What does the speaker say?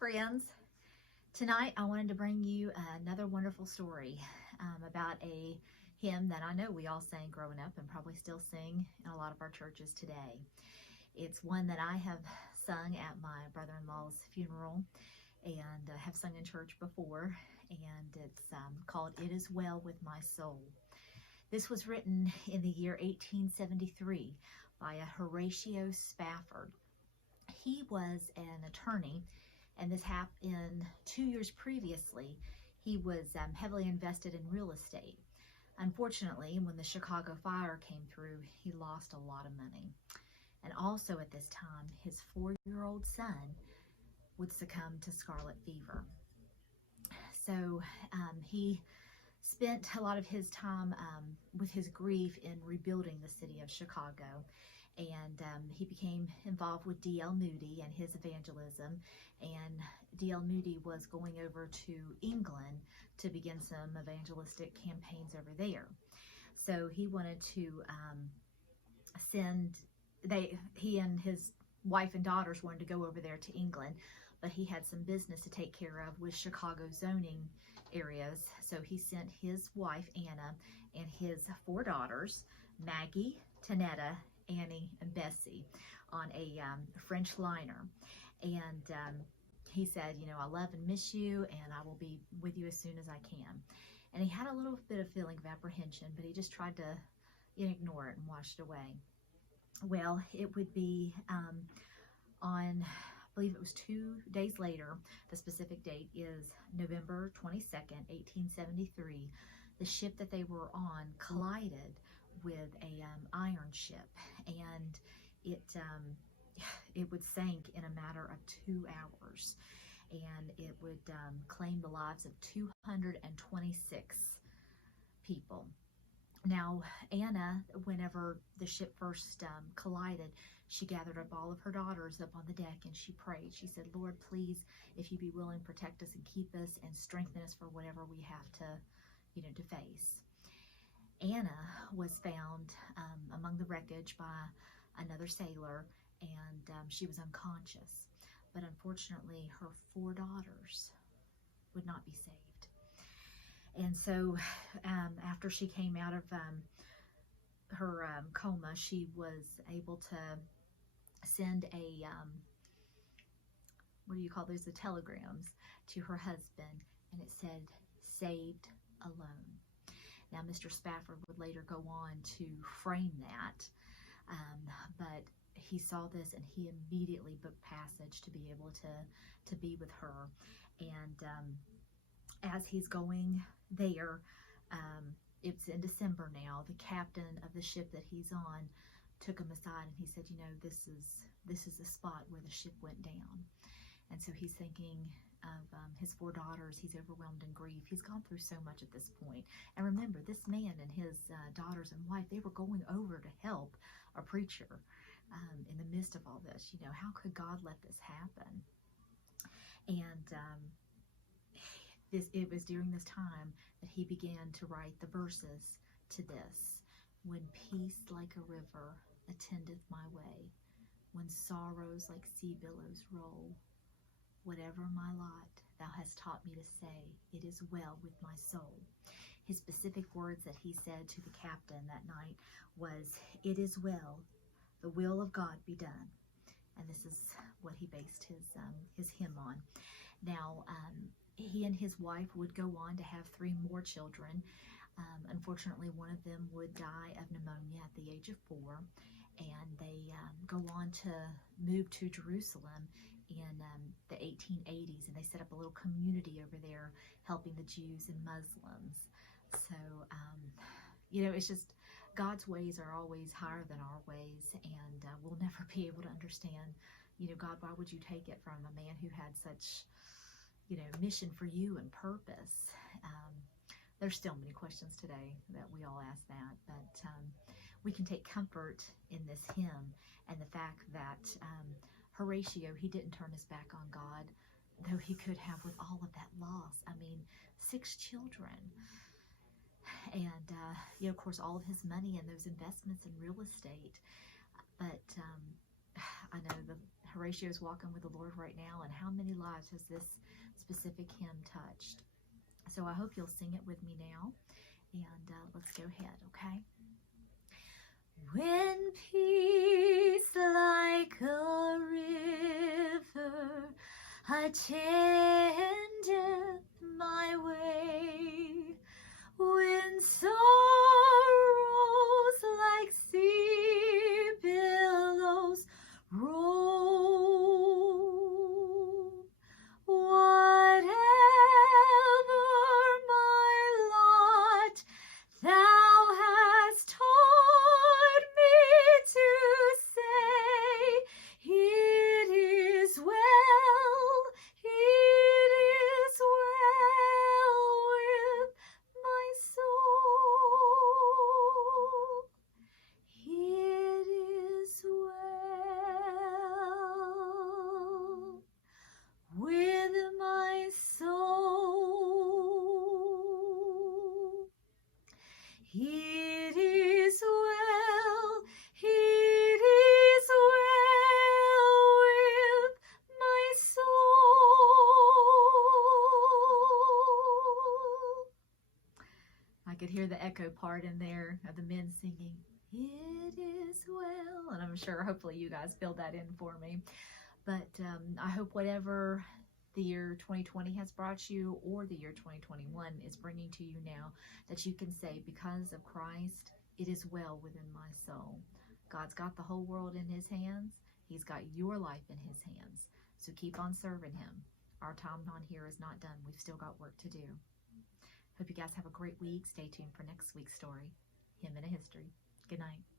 friends. Tonight I wanted to bring you another wonderful story about a hymn that I know we all sang growing up and probably still sing in a lot of our churches today. It's one that I have sung at my brother-in-law's funeral and have sung in church before, and it's called It Is Well With My Soul. This was written in the year 1873 by a Horatio Spafford. He was an attorney, and this happened 2 years previously. He was heavily invested in real estate. Unfortunately, when the Chicago fire came through, he lost a lot of money. And also at this time, his 4-year-old son would succumb to scarlet fever. So he spent a lot of his time with his grief in rebuilding the city of Chicago. And he became involved with D.L. Moody and his evangelism. And D.L. Moody was going over to England to begin some evangelistic campaigns over there. So he wanted to he and his wife and daughters wanted to go over there to England, but he had some business to take care of with Chicago zoning areas. So he sent his wife, Anna, and his 4 daughters, Maggie, Tanetta, Annie, and Bessie, on a French liner. And he said, you know, I love and miss you, and I will be with you as soon as I can. And he had a little bit of feeling of apprehension, but he just tried to ignore it and washed it away. Well, it would be on, I believe it was 2 days later, the specific date is November 22nd, 1873, the ship that they were on collided with a iron ship, and it would sink in a matter of 2 hours, and it would claim the lives of 226 people. Now, Anna, whenever the ship first collided, she gathered up all of her daughters up on the deck and she prayed. She said, Lord, please, if you be willing, protect us and keep us and strengthen us for whatever we have to face. Anna was found among the wreckage by another sailor, and she was unconscious. But unfortunately, her 4 daughters would not be saved. And so after she came out of her coma, she was able to send a, what do you call those, the telegrams to her husband, and it said, saved alone. Now, Mr. Spafford would later go on to frame that, but he saw this and he immediately booked passage to be able to be with her. And as he's going there, it's in December now, the captain of the ship that he's on took him aside and he said, you know, this is the spot where the ship went down. And so he's thinking of his 4 daughters. He's overwhelmed in grief. He's gone through so much at this point. And remember, this man and his daughters and wife, they were going over to help a preacher in the midst of all this. You know, how could God let this happen? And it was during this time that he began to write the verses to this. When peace like a river attendeth my way, when sorrows like sea billows roll, whatever my lot, thou hast taught me to say, it is well with my soul. His specific words that he said to the captain that night was, it is well, the will of God be done. And this is what he based his hymn on. Now, he and his wife would go on to have 3 more children. Unfortunately, one of them would die of pneumonia at the age of 4, and they go on to move to Jerusalem in the 1880s, and they set up a little community over there helping the Jews and Muslims. So, you know, it's just God's ways are always higher than our ways, and we'll never be able to understand, you know, God, why would you take it from a man who had such, you know, mission for you and purpose? There's still many questions today that we all ask that, but we can take comfort in this hymn and the fact that Horatio, he didn't turn his back on God, though he could have with all of that loss. I mean, 6 children. And, you know, of course, all of his money and those investments in real estate. But I know Horatio's walking with the Lord right now, and how many lives has this specific hymn touched? So I hope you'll sing it with me now, and let's go ahead, okay? When peace like a river attendeth my way, when sorrows like sea billows roll, whatever my lot, thou hast taught me to say, it is well with my soul. It is well with my soul. It is well with my soul. I could hear the echo part in there of the men singing, it is well, and I'm sure hopefully you guys filled that in for me. But I hope whatever the year 2020 has brought you, or the year 2021 is bringing to you now, that you can say, because of Christ, it is well within my soul. God's got the whole world in his hands. He's got your life in his hands. So keep on serving him. Our time on here is not done. We've still got work to do. Hope you guys have a great week. Stay tuned for next week's story, Hymn in a History. Good night.